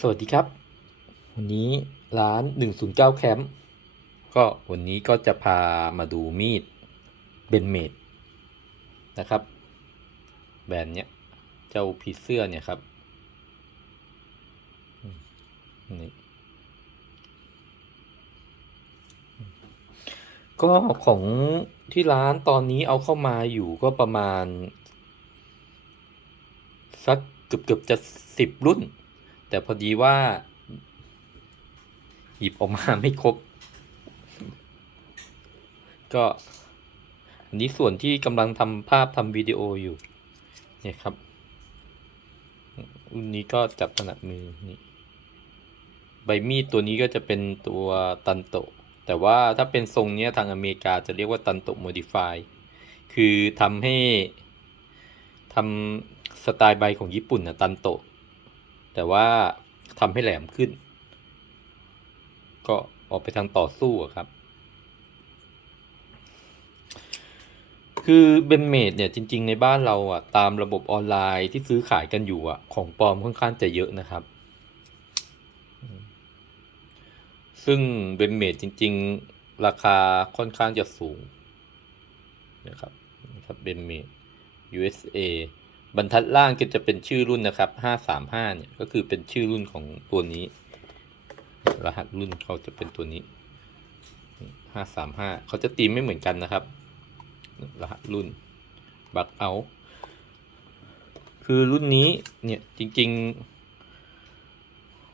สวัสดีครับ วันนี้ร้าน 109 แคมป์ก็วันนี้ก็จะพามาดูมีดเบนเมดนะครับ แบรนด์เนี้ย เจ้าผีเสื้อเนี่ยครับนี่ก็ของที่ร้านตอนนี้เอาเข้ามาอยู่ก็ประมาณ สักเกือบเกือบจะสิบรุ่น แต่พอดีว่า หยิบออกมาไม่ครบ ก็ อันนี้ส่วนที่กำลังทำภาพทำวิดีโออยู่ เนี่ยครับรุ่นนี้ก็จับถนัดมือนี่ใบมีดตัวนี้ก็จะเป็นตัวตันโต แต่ว่าถ้าเป็นทรงเนี้ยทางอเมริกาจะเรียกว่าตันโตโมดิฟาย คือทำให้ทำสไตล์ใบของญี่ปุ่นนะตันโต แต่ว่าทำให้แหลมขึ้น ก็ออกไปทางต่อสู้อะครับ คือเบนเมดเนี่ยจริง ๆ ในบ้านเราอะตามระบบออนไลน์ที่ซื้อขายกันอยู่อะ ของปลอมค่อนข้างจะเยอะนะครับ ซึ่งเบนเมดจริง ๆ ราคาค่อนข้างจะสูงนะครับนะครับเบนเมด USA บรรทัดล่างก็จะเป็นชื่อรุ่นนะครับ 535 เนี่ย ก็คือเป็นชื่อรุ่นของตัวนี้ รหัสรุ่นเขาจะเป็นตัวนี้ 535 เขาจะตีไม่เหมือนกันนะครับ รหัสรุ่น บักเอา คือรุ่นนี้เนี่ยจริง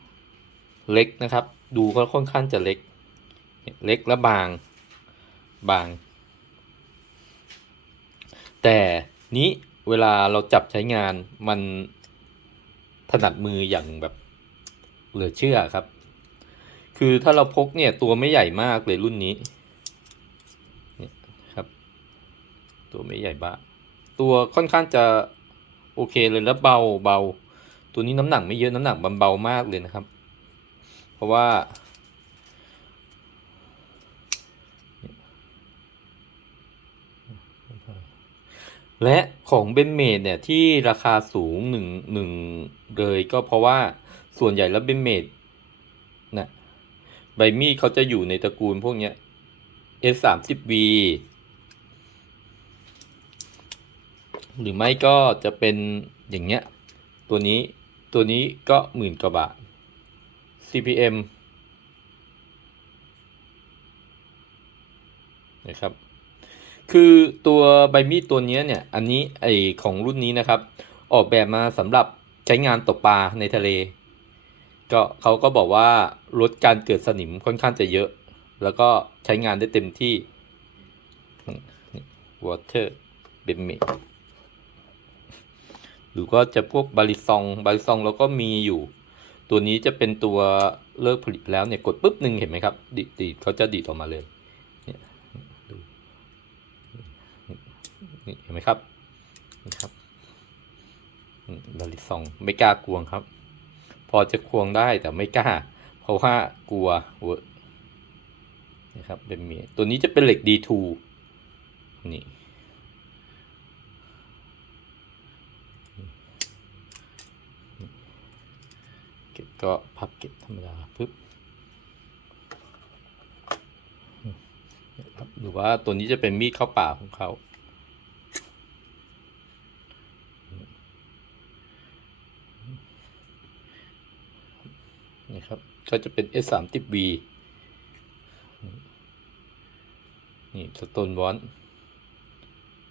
ๆ เล็กนะครับ ดูเขาค่อนข้างจะเล็ก เล็กและบาง บาง แต่นี้ เวลาเราจับใช้งานมันถนัดมืออย่างแบบเหลือเชื่อครับ คือถ้าเราพกเนี่ยตัวไม่ใหญ่มากเลยรุ่นนี้เนี่ยครับ ตัวไม่ใหญ่บ้าตัวค่อนข้างจะโอเคเลยแล้วเบาเบา ตัวนี้น้ำหนักไม่เยอะน้ำหนักมันเบามากเลยนะครับ เพราะว่า และของเบนเมดเนี่ยที่ราคาสูงหนึ่งหนึ่งเลยก็เพราะว่าส่วนใหญ่แล้วเบนเมดนะใบมีดเขาจะอยู่ในตระกูลพวกเนี้ย S 3 0 V หรือไม่ก็จะเป็นอย่างเงี้ย ตัวนี้ตัวนี้ก็หมื่นกว่าบาท CPM นะครับ คือตัวใบมีดตัวนี้เนี่ยอันนี้ไอของรุ่นนี้นะครับ ออกแบบมาสำหรับใช้งานตกปลาในทะเล ก็เขาก็บอกว่าลดการเกิดสนิมค่อนข้างจะเยอะ แล้วก็ใช้งานได้เต็มที่ water b e m e หรือก็จะพวกบาริซองบาริซองเราก็มีอยู่ ตัวนี้จะเป็นตัวเลิกผลิตแล้วเนี่ยกดปุ๊บหนึ่งเห็นไหมครับดีดเขาจะดีดออกมาเลยดู นี่เห็นไหมครับนี่ครับบาริซองไม่กล้ากวงครับ พอจะควงได้แต่ไม่กล้า เพราะว่ากลัวเวอร์นะครับเป็นเมียตัวนี้จะเป็นเหล็ก D2 นี่เก็บก็พับเก็บธรรมดาปึ๊บนะครับหรือว่าตัวนี้จะเป็นมีดเข้าป่าของเขา ครับ ก็จะเป็น S 3 0 V นี่สโตนวอน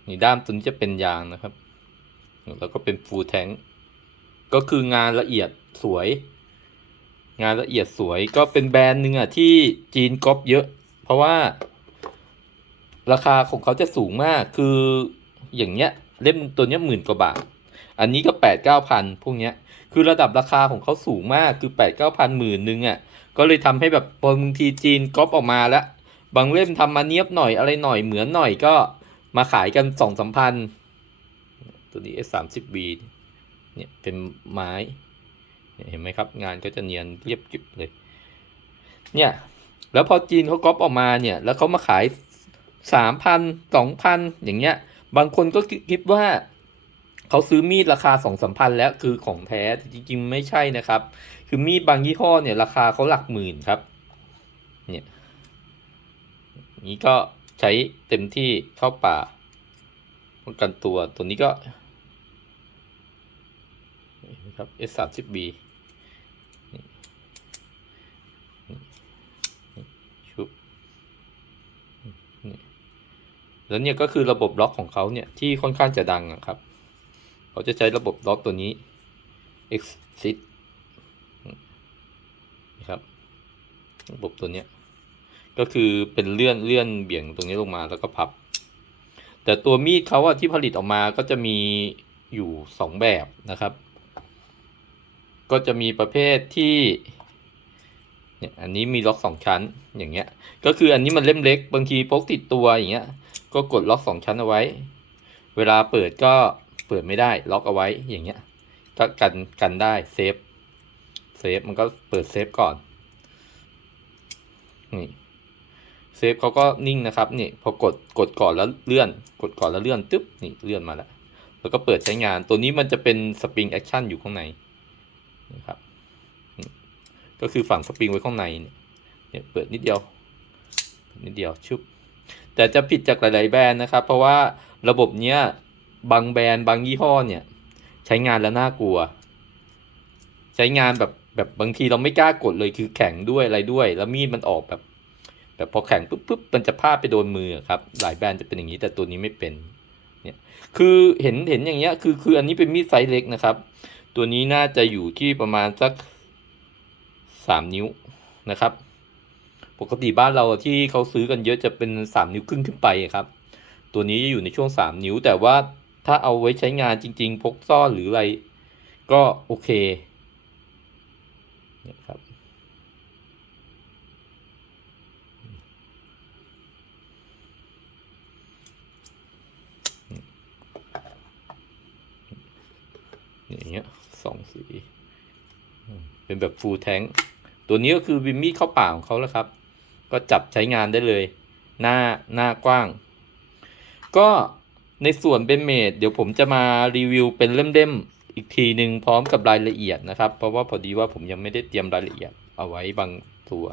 นี่ด้ามตัวนี้จะเป็นยางนะครับ แล้วก็เป็นฟูลแทงก็คืองานละเอียดสวย งานละเอียดสวยก็เป็นแบรนด์หนึ่งอะที่จีนก๊อปเยอะ เพราะว่า ราคาของเขาจะสูงมากคืออย่างเงี้ย เล่มตัวเนี้ยหมื่นกว่าบาท อันนี้ก็แปดเก้าพันพวกเนี้ย คือระดับราคาของเขาสูงมากคือแปดเก้าพันหมื่นหนึ่งอะก็เลยทำให้แบบบางทีจีนก๊อปออกมาแล้ว บางเล่มทำมาเนียบหน่อยอะไรหน่อยเหมือนหน่อยก็มาขายกันสองสามพันตัวนี้ S 3 0 B เนี่ยเป็นไม้เนี่ยเห็นไหมครับ งานก็จะเนียนเรียบกริบเลย เนี่ยแล้วพอจีนเขาก๊อปออกมาเนี่ย แล้วเขามาขายสามพันสองพันอย่างเงี้ย บางคนก็คิดว่า เขาซื้อมีดราคาสองสามพันแล้วคือของแท้จริงๆไม่ใช่นะครับ คือมีดบางยี่ห้อเนี่ยราคาเขาหลักหมื่นครับ เนี่ยนี้ก็ใช้เต็มที่เข้าป่าป้องกันตัวตัวนี้ก็นะครับ S 3 0 B นี่นี่นี่ชุบนี่แล้วเนี่ยก็คือระบบล็อกของเขาเนี่ยที่ค่อนข้างจะดังอะครับ เขาจะใช้ระบบล็อกตัวนี้ exit นะครับระบบตัวเนี้ยก็คือเป็นเลื่อนเลื่อนเบี่ยงตรงนี้ลงมาแล้วก็พับ แต่ตัวมีดเขาอะที่ผลิตออกมาก็จะมีอยู่สองแบบนะครับ ก็จะมีประเภทที่เนี่ยอันนี้มีล็อกสองชั้นอย่างเงี้ย ก็คืออันนี้มันเล่มเล็ก บางทีพกติดตัวอย่างเงี้ย ก็กดล็อกสองชั้นเอาไว้ เวลาเปิดก็ เปิดไม่ได้ล็อกเอาไว้อย่างเงี้ยก็กันกันได้เซฟเซฟมันก็เปิดเซฟก่อนนี่เซฟเขาก็นิ่งนะครับนี่พอกดกดก่อนแล้วเลื่อน กดก่อนแล้วเลื่อนตึ๊บนี่เลื่อนมาแล้วแล้วก็เปิดใช้งานตัวนี้มันจะเป็นสปริงแอคชั่นอยู่ข้างในนะครับก็คือฝังสปริงไว้ข้างในเนี่ยเปิดนิดเดียวนิดเดียวชุบแต่จะผิดจากหลาย ๆ แบรนด์นะครับ เพราะว่าระบบเนี้ย บางแบรนด์บางยี่ห้อเนี่ย ใช้งานแล้วน่ากลัว ใช้งานแบบแบบบางทีเราไม่กล้ากดเลยคือแข็งด้วยอะไรด้วย แล้วมีดมันออกแบบ แบบพอแข็งปุ๊บปุ๊บมันจะพาดไปโดนมือครับ หลายแบรนด์จะเป็นอย่างนี้แต่ตัวนี้ไม่เป็น เนี่ย คือเห็นเห็นอย่างเงี้ย คือคืออันนี้เป็นมีดไซส์เล็กนะครับ ตัวนี้น่าจะอยู่ที่ประมาณสักสามนิ้วนะครับ ปกติบ้านเราที่เขาซื้อกันเยอะจะเป็นสามนิ้วครึ่งขึ้นไปครับ ตัวนี้จะอยู่ในช่วงสามนิ้วแต่ว่า ถ้าเอาไว้ใช้งานจริง ๆ พกซ่อนหรืออะไร ก็โอเคเนี่ยครับอย่างเงี้ยสองสี เป็นแบบฟูลแท้งตัวนี้ก็คือวิมมี่เข้าป่าของเขาแล้วครับ ก็จับใช้งานได้เลย หน้าหน้ากว้าง ก็ ในส่วนเบนเมดเดี๋ยวผมจะมารีวิวเป็นเล่มๆอีกทีหนึ่งพร้อมกับรายละเอียดนะครับ เพราะว่าพอดีว่าผมยังไม่ได้เตรียมรายละเอียดเอาไว้บางตัว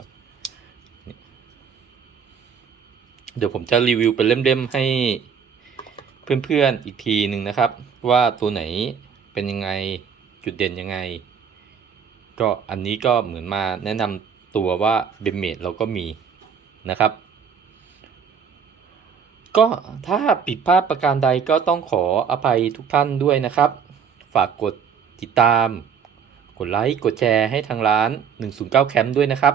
เดี๋ยวผมจะรีวิวเป็นเล่มๆให้เพื่อนๆอีกทีหนึ่งนะครับ ว่าตัวไหนเป็นยังไงจุดเด่นยังไง ก็อันนี้ก็เหมือนมาแนะนำตัวว่าเบนเมดเราก็มีนะครับ ก็ถ้าผิดพลาดประการใดก็ต้องขออภัยทุกท่านด้วยนะครับ ฝากกดติดตาม กดไลค์ กดแชร์ให้ทางร้าน 109 แคมป์ด้วยนะครับ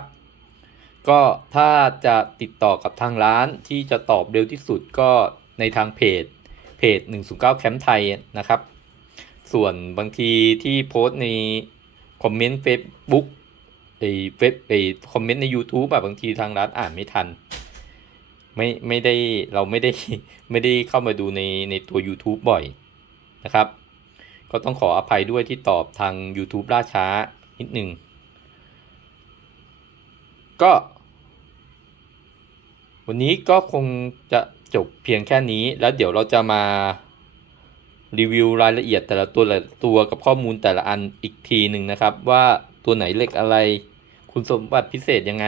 ก็ถ้าจะติดต่อกับทางร้านที่จะตอบเร็วที่สุดก็ในทางเพจ เพจ 109 แคมป์ไทยนะครับ ส่วนบางทีที่โพสต์ในคอมเมนต์ Facebook ไอ้เฟซไอ้คอมเมนต์ใน YouTube แบบบางทีทางร้านอ่านไม่ทัน ไม่ไม่ได้เราไม่ได้ไม่ได้เข้ามาดูในในตัว YouTube บ่อยนะครับ ก็ต้องขออภัยด้วยที่ตอบทาง YouTube ล่าช้านิดหนึ่งก็ วันนี้ก็คงจะจบเพียงแค่นี้แล้วเดี๋ยวเราจะมารีวิวรายละเอียดแต่ละตัวละตัวกับข้อมูลแต่ละอันอีกทีหนึ่งนะครับ ว่าตัวไหนเล็กอะไร คุณสมบัติพิเศษยังไง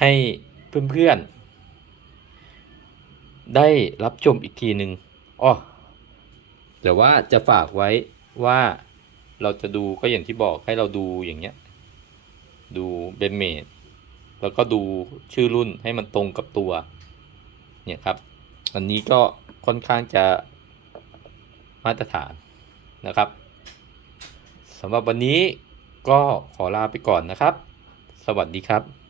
ให้เพื่อนๆ ได้รับชมอีกทีหนึ่งอ้อแต่ว่าจะฝากไว้ว่าเราจะดูก็อย่างที่บอกให้เราดูอย่างเงี้ย ดูเบนเมดแล้วก็ดูชื่อรุ่นให้มันตรงกับตัว เนี่ยครับ อันนี้ก็ค่อนข้างจะมาตรฐานนะครับสำหรับวันนี้ก็ขอลาไปก่อนนะครับ สวัสดีครับ